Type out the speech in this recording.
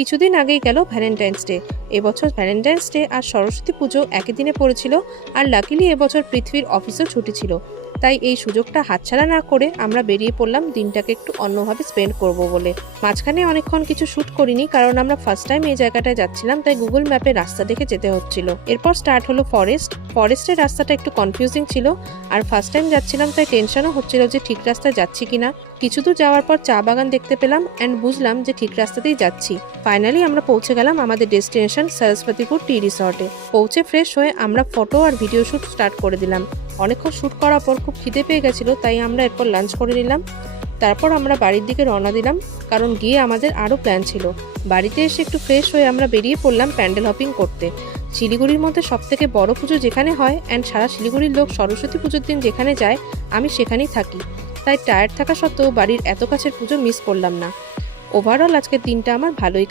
কিছুদিন আগেই গেল ভ্যালেন্টাইন্স ডে। এবছর ভ্যালেন্টাইন্স ডে আর সরস্বতী পুজো একই দিনে পড়েছিল, আর লাকিলি এবছর পৃথ্বীর অফিসও ছুটি ছিল। তাই এই সুযোগটা হাতছাড়া না করে আমরা বেরিয়ে পড়লাম দিনটাকে একটু অন্যভাবে স্পেন্ড করব বলে। মাঝখানে অনেকক্ষণ কিছু শ্যুট করিনি, কারণ আমরা ফার্স্ট টাইম এই জায়গাটায় যাচ্ছিলাম, তাই গুগল ম্যাপে রাস্তা দেখে যেতে হচ্ছিল। এরপর স্টার্ট হলো ফরেস্টের রাস্তাটা একটু কনফিউজিং ছিল, আর ফার্স্ট টাইম যাচ্ছিলাম তাই টেনশনও হচ্ছিল যে ঠিক রাস্তায় যাচ্ছি কিনা। কিছু দূর যাওয়ার পর চা বাগান দেখতে পেলাম অ্যান্ড বুঝলাম যে ঠিক রাস্তাতেই যাচ্ছি। ফাইনালি আমরা পৌঁছে গেলাম আমাদের ডেস্টিনেশন সরস্বতীপুর টি রিসর্টে। পৌঁছে ফ্রেশ হয়ে আমরা ফটো আর ভিডিও শ্যুট স্টার্ট করে দিলাম। অনেকক্ষণ শ্যুট করার পর খুব খিদে পেয়ে গেছিলো, তাই আমরা এরপর লাঞ্চ করে নিলাম। তারপর আমরা বাড়ির দিকে রওনা দিলাম, কারণ গিয়ে আমাদের আরও প্ল্যান ছিল। বাড়িতে এসে একটু ফ্রেশ হয়ে আমরা বেরিয়ে পড়লাম প্যান্ডেল হপিং করতে। শিলিগুড়ির মধ্যে সবথেকে বড় পুজো যেখানে হয় অ্যান্ড সারা শিলিগুড়ির লোক সরস্বতী পুজোর দিন যেখানে যায়, আমি সেখানেই থাকি, তাই টায়ার্ড থাকা সত্ত্বেও বাড়ির এত কাছের পুজো মিস করলাম না। ওভারঅল আজকের দিনটা আমার ভালোই